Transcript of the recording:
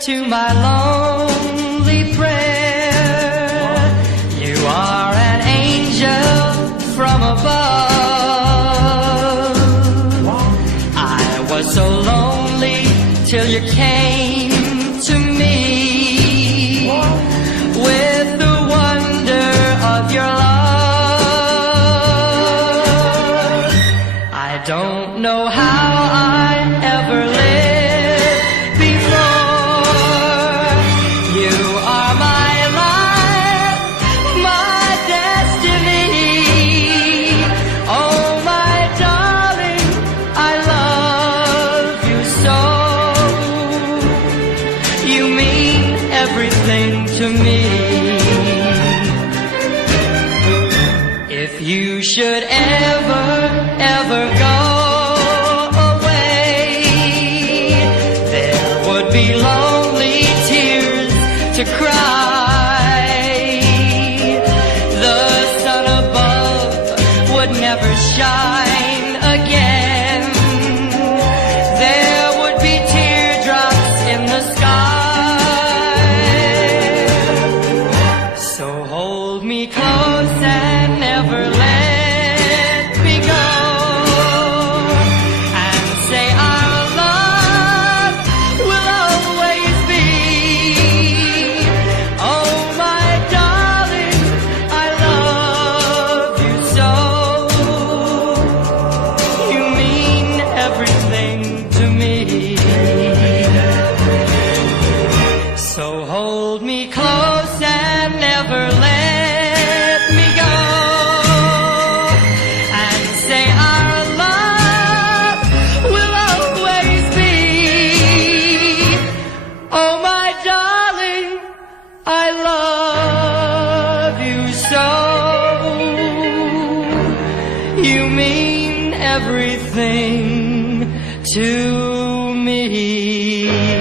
to my lonely prayer. You are an angel from above. I was so lonely till you came to me with the wonder of your love. I don't know how I ever lived before. You are my life, my destiny. Oh, my darling, I love you so. You mean everything to me. If you should ever go away, there would be lonely tears to cry. The sun above would never shine again. There would be teardrops in the sky. So hold me close and never let me go, and say our love will always be. Oh, my darling, I love you so. You mean everything to me. So hold me close and never let me go, and say our love will always be. Oh, my darling, I love you so. You mean everything to me.